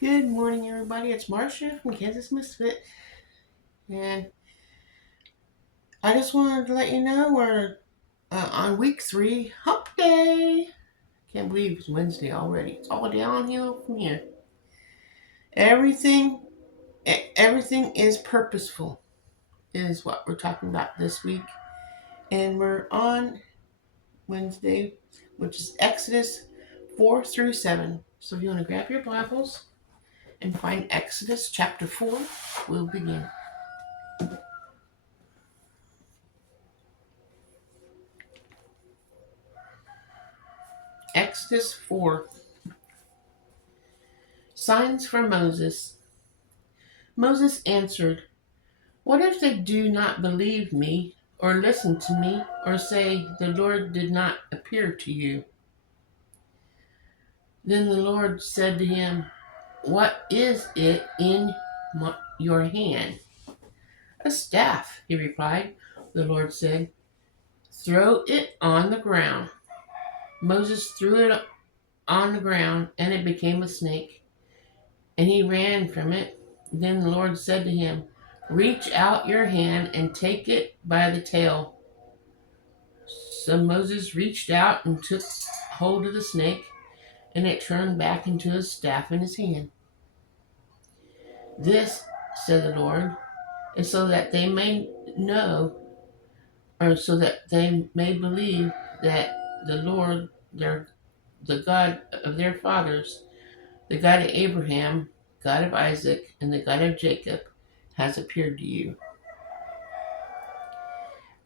Good morning, everybody. It's Marcia from Kansas Misfit, and I just wanted to let you know we're on week 3, Hump Day. Can't believe it's Wednesday already. It's all downhill from here. Everything, everything is purposeful, is what we're talking about this week, and we're on Wednesday, which is Exodus 4 through 7. So if you want to grab your Bibles and find Exodus chapter 4, we'll begin. Exodus 4. Signs for Moses. Moses answered, "What if they do not believe me, or listen to me, or say, 'The Lord did not appear to you'?" Then the Lord said to him, "What is it in your hand?" "A staff," he replied. The Lord said, "Throw it on the ground." Moses threw it on the ground, and it became a snake, and he ran from it. Then the Lord said to him, "Reach out your hand and take it by the tail." So Moses reached out and took hold of the snake, and it turned back into a staff in his hand. "This," said the Lord, "is so that they may know, or so that they may believe that the Lord, the God of their fathers, the God of Abraham, God of Isaac, and the God of Jacob, has appeared to you."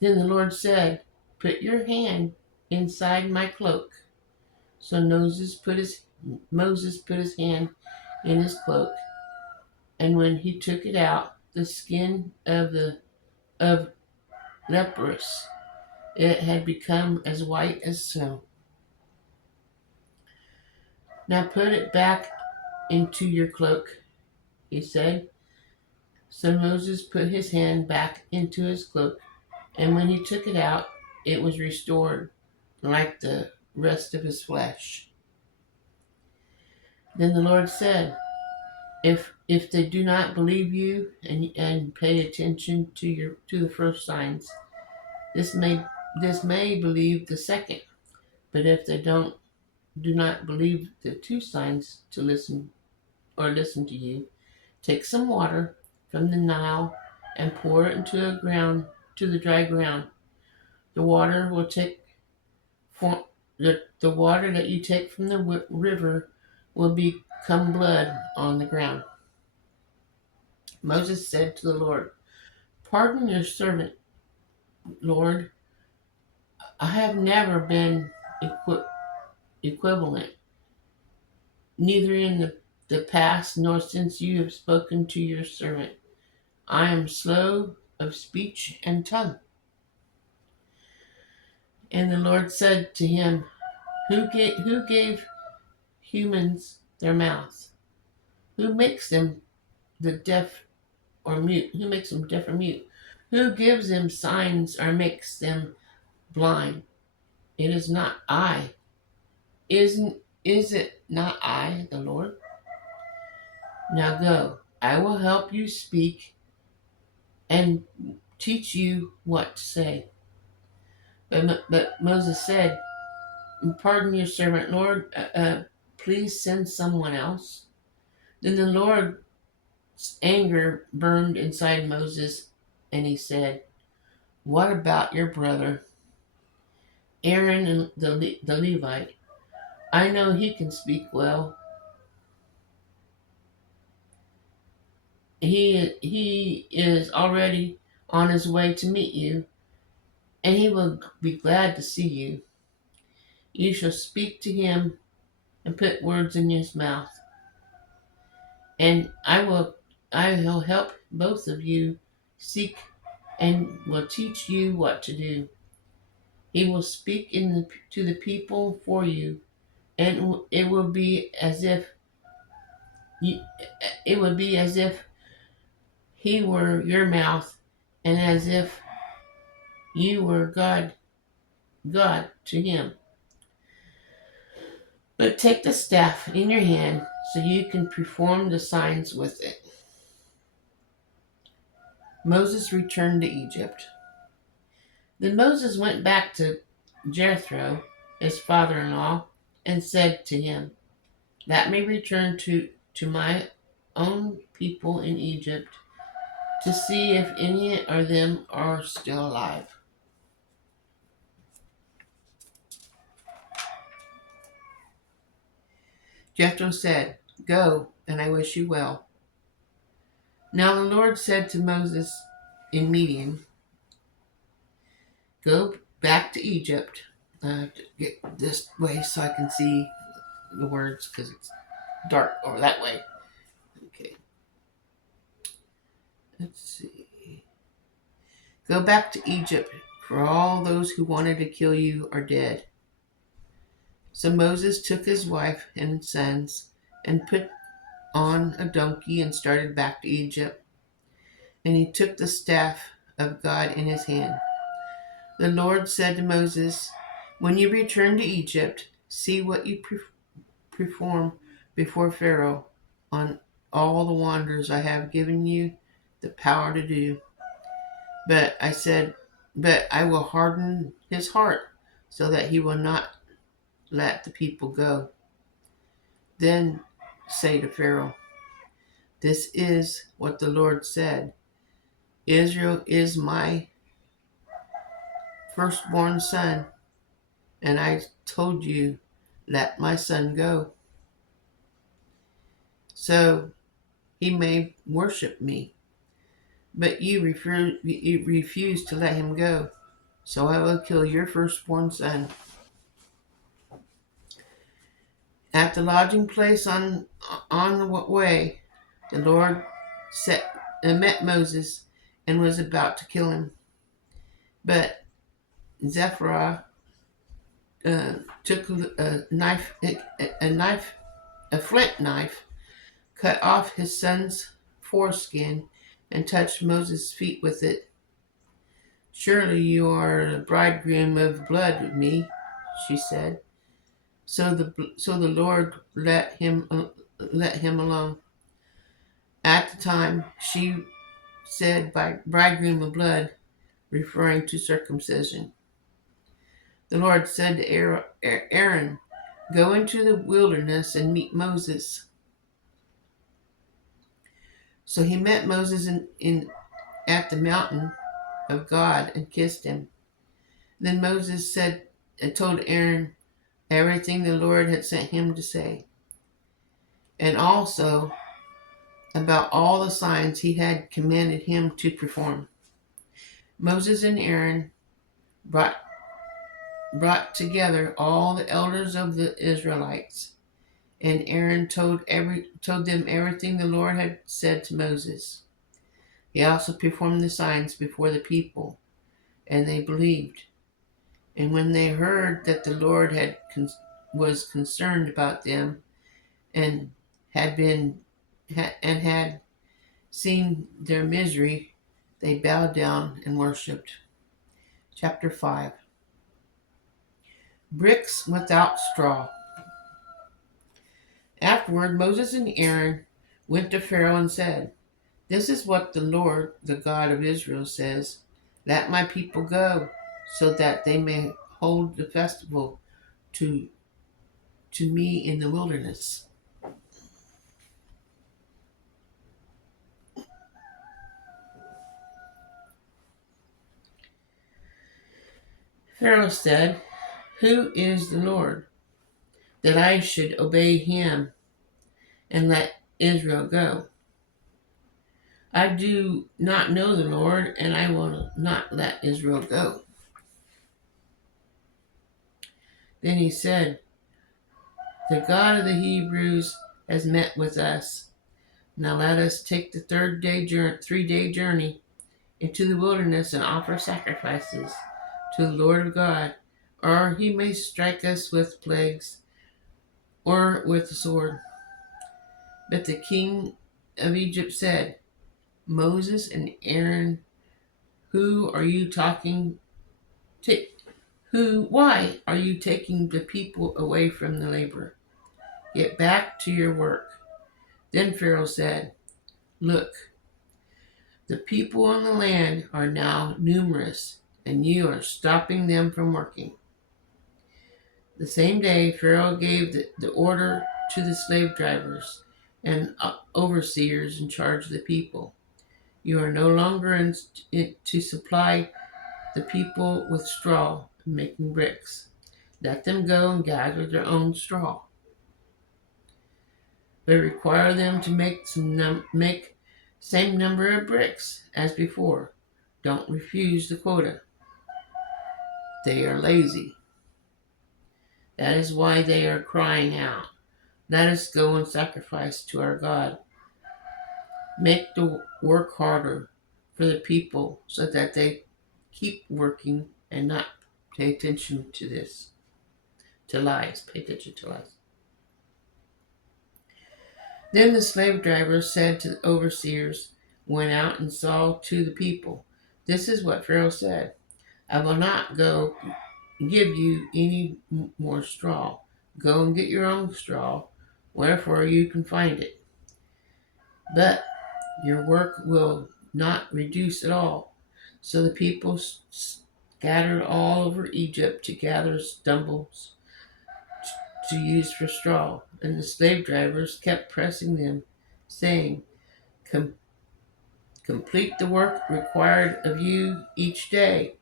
Then the Lord said, "Put your hand inside my cloak." So Moses put his hand in his cloak, and when he took it out, the skin of leprous, it had become as white as snow. "Now put it back into your cloak," he said. So Moses put his hand back into his cloak, and when he took it out, it was restored like the rest of his flesh. Then the Lord said, If they do not believe you and pay attention to the first signs, this may believe the second. But if they do not believe the two signs to listen to you, take some water from the Nile and pour it to the dry ground. The water will take for the water that you take from the river will become blood on the ground. Moses said to the Lord, "Pardon your servant, Lord. I have never been equivalent, neither in the past nor since you have spoken to your servant. I am slow of speech and tongue." And the Lord said to him, Who gave humans their mouths? Who makes them the deaf or mute? Who makes them deaf or mute? Who gives them signs or makes them blind? It is not I. Is it not I, the Lord? Now go. I will help you speak and teach you what to say. But Moses said, "Pardon your servant, Lord. Please send someone else." Then the Lord's anger burned inside Moses, and he said, "What about your brother, Aaron, and the Levite? I know he can speak well. He is already on his way to meet you, and he will be glad to see you. You shall speak to him and put words in his mouth, and I will help both of you seek and will teach you what to do. He will speak to the people for you, and it will be as if you, it would be as if he were your mouth, and as if you were God to him. But take the staff in your hand so you can perform the signs with it. Moses returned to Egypt. Then Moses went back to Jethro, his father-in-law, and said to him, "Let me return to my own people in Egypt to see if any of them are still alive." Jethro said, "Go, and I wish you well." Now the Lord said to Moses in Midian, "Go back to Egypt." I have to get this way so I can see the words because it's dark over that way. Okay, let's see. "Go back to Egypt, for all those who wanted to kill you are dead." So Moses took his wife and sons and put on a donkey and started back to Egypt. And he took the staff of God in his hand. The Lord said to Moses, "When you return to Egypt, see what you perform before Pharaoh on all the wonders I have given you the power to do." But I will harden his heart so that he will not let the people go. Then say to Pharaoh, "This is what the Lord said. Israel is my firstborn son, and I told you, let my son go, so he may worship me. But you refuse to let him go, so I will kill your firstborn son." At the lodging place on the way, the Lord met Moses and was about to kill him. But Zephyr took a flint knife, cut off his son's foreskin, and touched Moses' feet with it. "Surely you are the bridegroom of blood with me," she said. So the Lord let him alone. At the time, she said by bridegroom of blood, referring to circumcision. The Lord said to Aaron, "Go into the wilderness and meet Moses." So he met Moses at the mountain of God and kissed him. Then Moses told Aaron everything the Lord had sent him to say, and also about all the signs he had commanded him to perform. Moses and Aaron brought together all the elders of the Israelites, and Aaron told them everything the Lord had said to Moses. He also performed the signs before the people, and they believed. And when they heard that the Lord was concerned about them and had seen their misery, they bowed down and worshipped. Chapter 5. Bricks without straw. Afterward, Moses and Aaron went to Pharaoh and said, "This is what the Lord, the God of Israel, says. Let my people go, so that they may hold the festival to me in the wilderness." Pharaoh said, "Who is the Lord, that I should obey him and let Israel go? I do not know the Lord, and I will not let Israel go." Then he said, "The God of the Hebrews has met with us. Now let us take the 3-day journey into the wilderness and offer sacrifices to the Lord God, or he may strike us with plagues or with the sword." But the king of Egypt said, "Moses and Aaron, who are you talking to? Why are you taking the people away from the labor? Get back to your work." Then Pharaoh said, "Look, the people on the land are now numerous, and you are stopping them from working." The same day, Pharaoh gave the order to the slave drivers and overseers in charge of the people. "You are no longer to supply the people with straw and making bricks. Let them go and gather their own straw. But require them to make same number of bricks as before. Don't refuse the quota. They are lazy. That is why they are crying out. Let us go and sacrifice to our God. Make the work harder for the people so that they keep working and not pay attention to this, to lies. Pay attention to lies." Then the slave drivers said to the overseers, went out and saw to the people, "This is what Pharaoh said. I will not go give you any more straw. Go and get your own straw, wherefore you can find it. But your work will not reduce at all." So the people scattered all over Egypt to gather stumbles to use for straw, and the slave drivers kept pressing them, saying, "Complete the work required of you each day,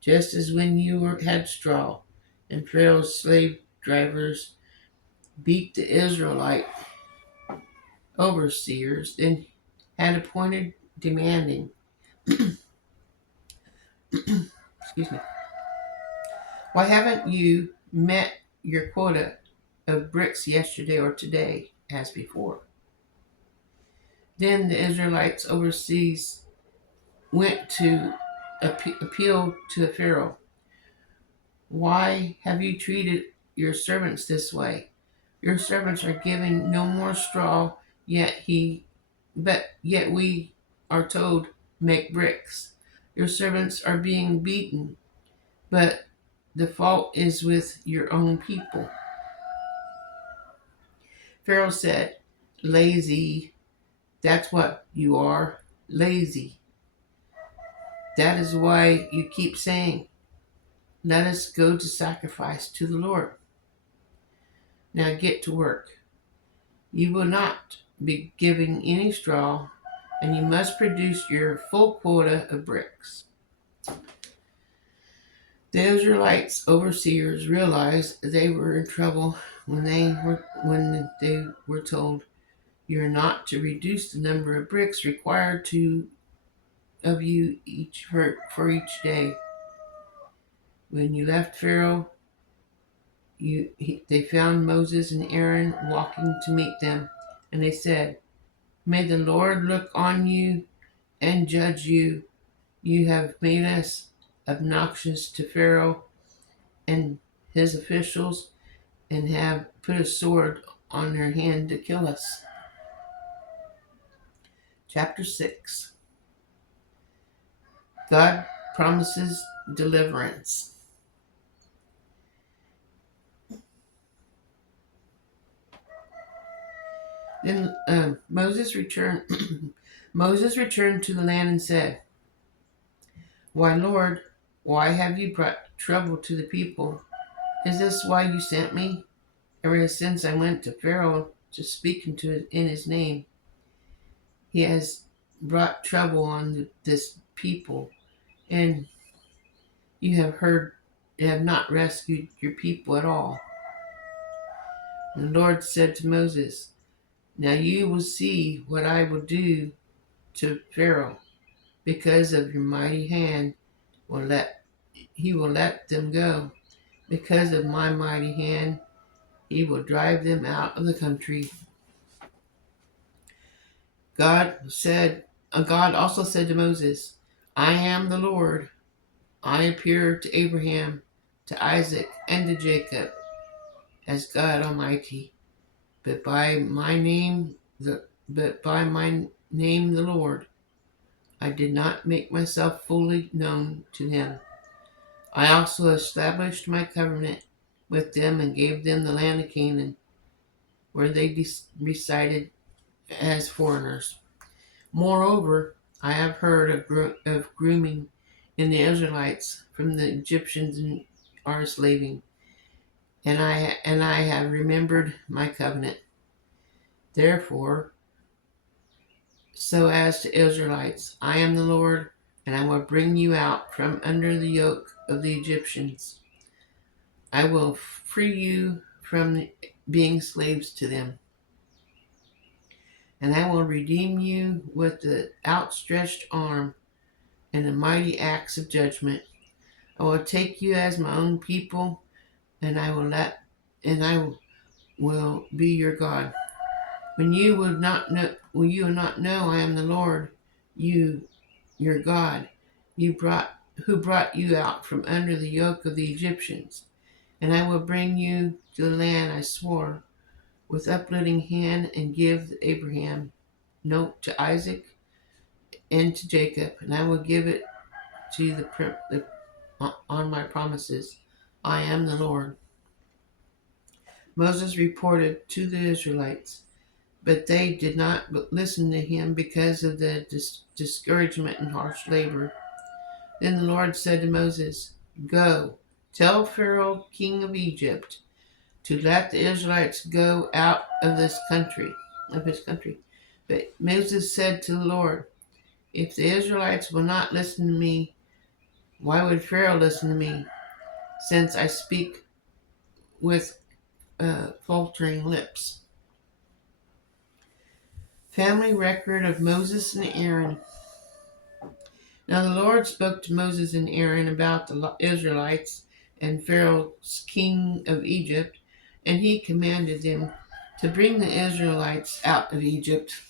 just as when you had straw." And Pharaoh's slave drivers beat the Israelite overseers and had appointed, demanding, excuse me, "Why haven't you met your quota of bricks yesterday or today as before?" Then the Israelites overseas went to appeal to Pharaoh. "Why have you treated your servants this way? Your servants are giving no more straw, yet we are told, make bricks. Your servants are being beaten, but the fault is with your own people." Pharaoh said, "Lazy, that's what you are, lazy. That is why you keep saying, 'Let us go to sacrifice to the Lord.' Now get to work. You will not be giving any straw, and you must produce your full quota of bricks." The Israelites' overseers realized they were in trouble when they were told, "You are not to reduce the number of bricks required of you for each day." When you left Pharaoh, they found Moses and Aaron walking to meet them, and they said, "May the Lord look on you and judge you. You have made us obnoxious to Pharaoh and his officials, and have put a sword on their hand to kill us." Chapter 6. God promises deliverance. Then Moses returned. Moses returned to the land and said, "Why, Lord, why have you brought trouble to the people? Is this why you sent me? Ever since I went to Pharaoh to speak in his name, he has brought trouble on this people, and you have not rescued your people at all." And the Lord said to Moses, "Now you will see what I will do to Pharaoh. Because of your mighty hand, he will let them go. Because of my mighty hand, he will drive them out of the country." God also said to Moses, "I am the Lord. I appeared to Abraham, to Isaac, and to Jacob as God Almighty, but by my name, the Lord, I did not make myself fully known to them. I also established my covenant with them and gave them the land of Canaan, where they resided as foreigners. Moreover, I have heard of grooming in the Israelites from the Egyptians and are slaving, and I have remembered my covenant. Therefore, so as to Israelites, I am the Lord, and I will bring you out from under the yoke of the Egyptians. I will free you from being slaves to them, and I will redeem you with the outstretched arm and the mighty acts of judgment. I will take you as my own people, and I will be your God. When you will not know I am the Lord, your God, who brought you out from under the yoke of the Egyptians, and I will bring you to the land I swore with uplifting hand and give to Abraham, no, to Isaac, and to Jacob, and I will give it to on my promises. I am the Lord. Moses reported to the Israelites, but they did not listen to him because of the discouragement and harsh labor. Then the Lord said to Moses, "Go, tell Pharaoh, king of Egypt, to let the Israelites go out of his country. But Moses said to the Lord, "If the Israelites will not listen to me, why would Pharaoh listen to me, since I speak with faltering lips?" Family record of Moses and Aaron. Now the Lord spoke to Moses and Aaron about the Israelites and Pharaoh, king of Egypt, and he commanded them to bring the Israelites out of Egypt.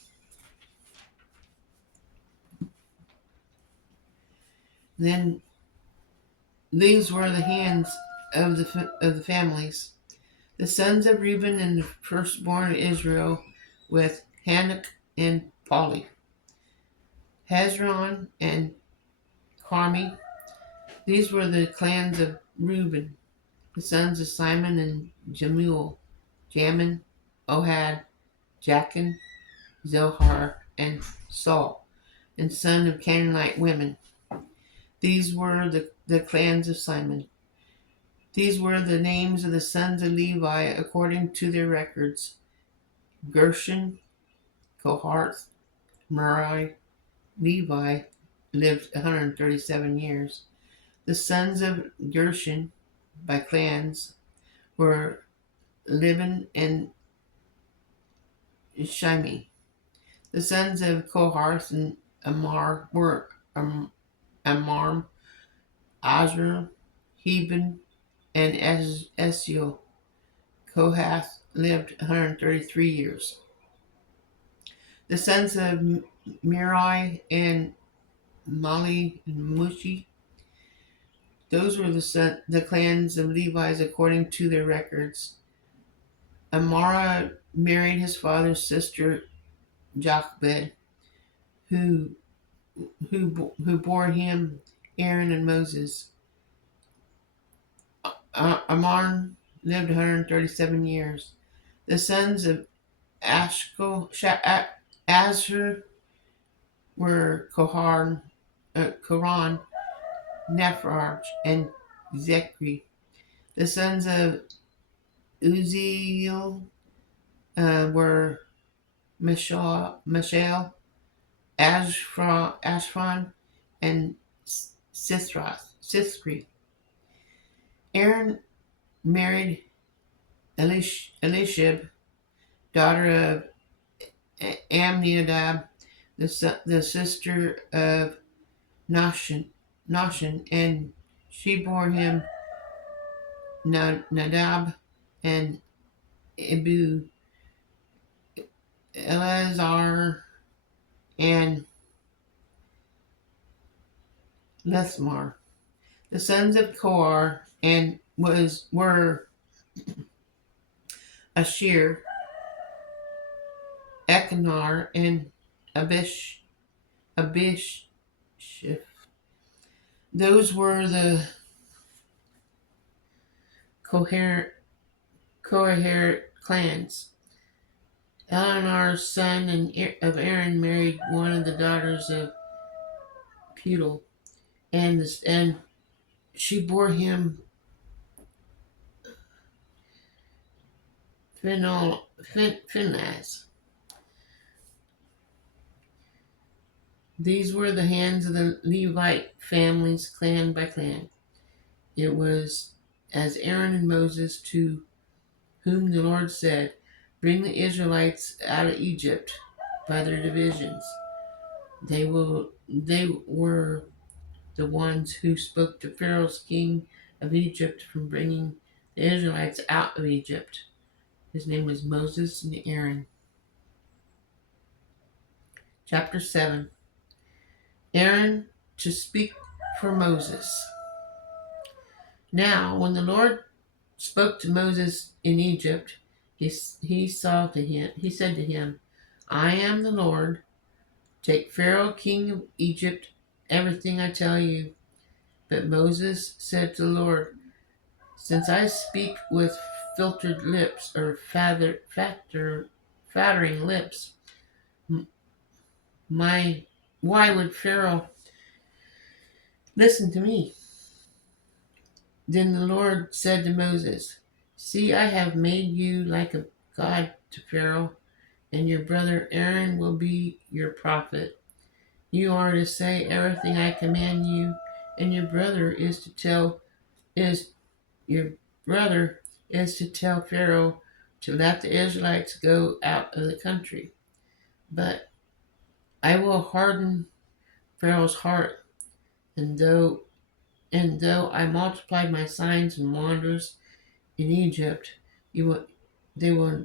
Then these were the hands of the families. The sons of Reuben and the firstborn of Israel with Hanok and Pali, Hezron and Carmi. These were the clans of Reuben. The sons of Simon and Jemuel, Jamin, Ohad, Jachin, Zohar, and Saul, and son of Canaanite women. These were the clans of Simon. These were the names of the sons of Levi according to their records: Gershon, Kohath, Merari. Levi lived 137 years. The sons of Gershon by clans were Libin and Shimei. The sons of Kohath and Amar were Amram, Azra, Heben, and Esiel. Kohath lived 133 years. The sons of Merari and Mali and Mushi, those were the clans of Levites according to their records. Amara married his father's sister Jochebed, who bore him Aaron and Moses. Amar lived 137 years. The sons of Asher were Koran, Nephraj, and Zechri. The sons of Uzziel were Mishael, Ashphron, and Sithri. Aaron married Elishib, daughter of Amminadab, the sister of Nahshon, and she bore him Nadab and Abihu, Eleazar, and Lethmar. The sons of Korah were Asher, Echanar, and Abishshif. Those were the Kohath clans. Eleanor's son of Aaron married one of the daughters of Pudel, and she bore him Phinehas. These were the hands of the Levite families, clan by clan. It was as Aaron and Moses, to whom the Lord said, "Bring the Israelites out of Egypt by their divisions." They were the ones who spoke to Pharaoh's king of Egypt from bringing the Israelites out of Egypt. His name was Moses and Aaron. Chapter 7. Aaron to speak for Moses. Now, when the Lord spoke to Moses in Egypt, he said to him, "I am the Lord. Take Pharaoh, king of Egypt, everything I tell you." But Moses said to the Lord, "Since I speak with filtered lips, or flattering lips, my why would Pharaoh listen to me?" Then the Lord said to Moses, "See, I have made you like a god to Pharaoh, and your brother Aaron will be your prophet. You are to say everything I command you, and is your brother is to tell Pharaoh to let the Israelites go out of the country. But I will harden Pharaoh's heart, and though I multiplied my signs and wonders in Egypt, you will,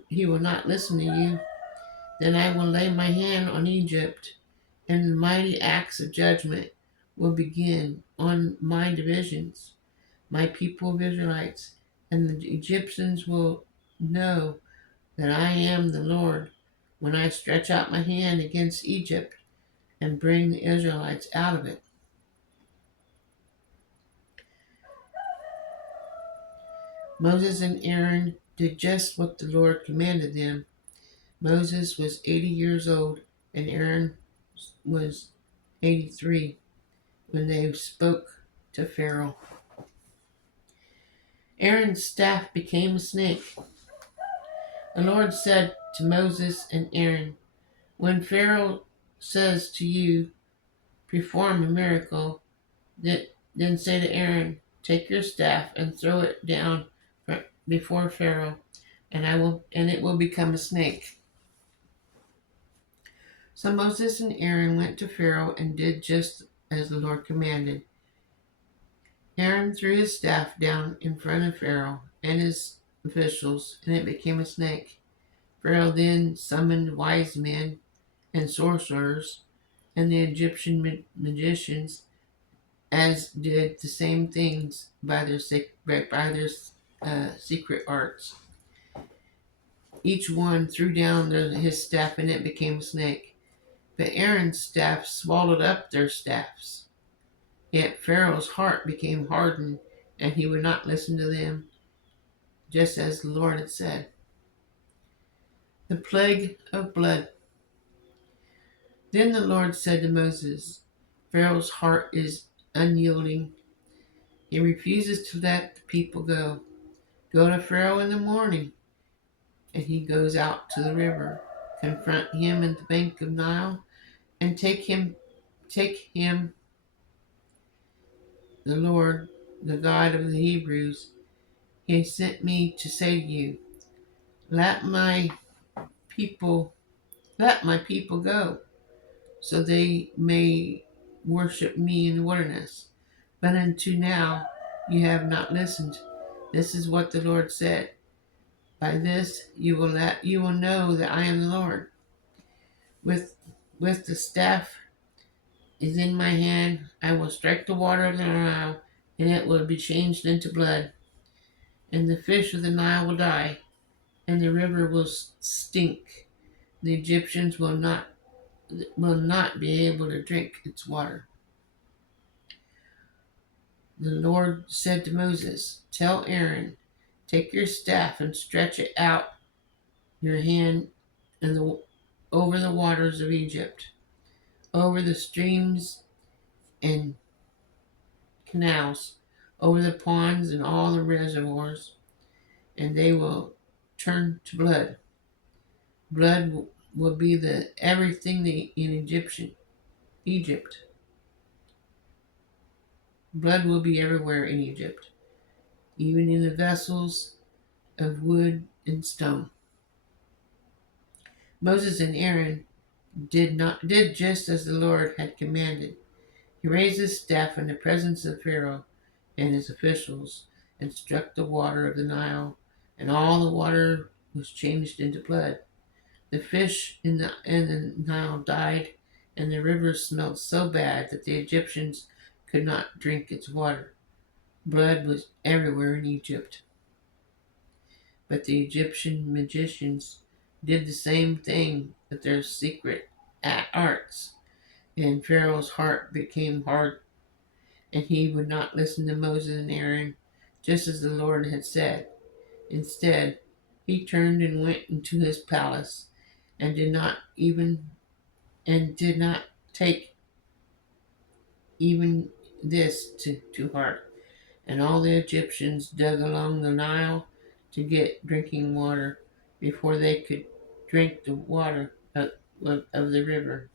he will not listen to you. Then I will lay my hand on Egypt, and the mighty acts of judgment will begin on my divisions, my people of Israelites, and the Egyptians will know that I am the Lord when I stretch out my hand against Egypt and bring the Israelites out of it." Moses and Aaron did just what the Lord commanded them. Moses was 80 years old, and Aaron was 83 when they spoke to Pharaoh. Aaron's staff became a snake. The Lord said to Moses and Aaron, "When Pharaoh says to you, 'Perform a miracle,' then say to Aaron, 'Take your staff and throw it down before Pharaoh, and it will become a snake.'" So Moses and Aaron went to Pharaoh and did just as the Lord commanded. Aaron threw his staff down in front of Pharaoh and his officials, and it became a snake. Pharaoh then summoned wise men and sorcerers and the Egyptian magicians, as did the same things by their secret arts. Each one threw down his staff, and it became a snake. But Aaron's staff swallowed up their staffs. Yet Pharaoh's heart became hardened, and he would not listen to them, just as the Lord had said. The plague of blood. Then the Lord said to Moses, "Pharaoh's heart is unyielding. He refuses to let the people go. Go to Pharaoh in the morning." And he goes out to the river, confront him at the bank of Nile, and take him, the Lord, the God of the Hebrews. He sent me to say to you, let my people let my people go, so they may worship me in the wilderness. But until now you have not listened. This is what the Lord said. By this you will know that I am the Lord. With the staff is in my hand, I will strike the water of the Nile, and it will be changed into blood. And the fish of the Nile will die, and the river will stink. The Egyptians will not be able to drink its water. The Lord said to Moses, "Tell Aaron, take your staff and stretch it out your hand and over the waters of Egypt, over the streams and canals, over the ponds and all the reservoirs, and they will turn to blood. Blood will be the everything in Egypt. Blood will be everywhere in Egypt, even in the vessels of wood and stone. Moses and Aaron did just as the Lord had commanded. He raised his staff in the presence of Pharaoh and his officials and struck the water of the Nile, and all the water was changed into blood. The fish in the Nile died, and the river smelled so bad that the Egyptians could not drink its water. Blood was everywhere in Egypt. But the Egyptian magicians did the same thing with their secret arts, and Pharaoh's heart became hard, and he would not listen to Moses and Aaron, just as the Lord had said. Instead, he turned and went into his palace, and did not take even this to heart. And all the Egyptians dug along the Nile to get drinking water before they could drink the water of the river.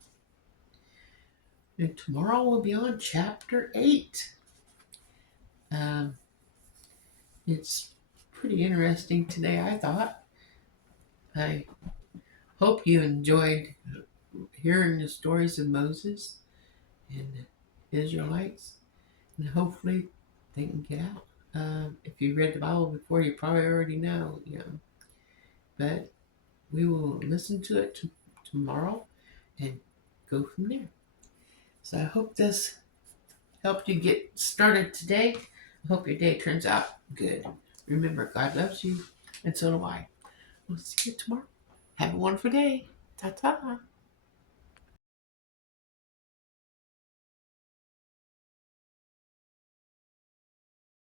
And tomorrow we'll be on chapter 8. Um, it's pretty interesting today, I thought. I hope you enjoyed hearing the stories of Moses and the Israelites, and hopefully they can get out. If you read the Bible before, you probably already know, but we will listen to it tomorrow and go from there. So I hope this helped you get started today. I hope your day turns out good. Remember, God loves you, and so do I. We'll see you tomorrow. Have a wonderful day. Ta-ta.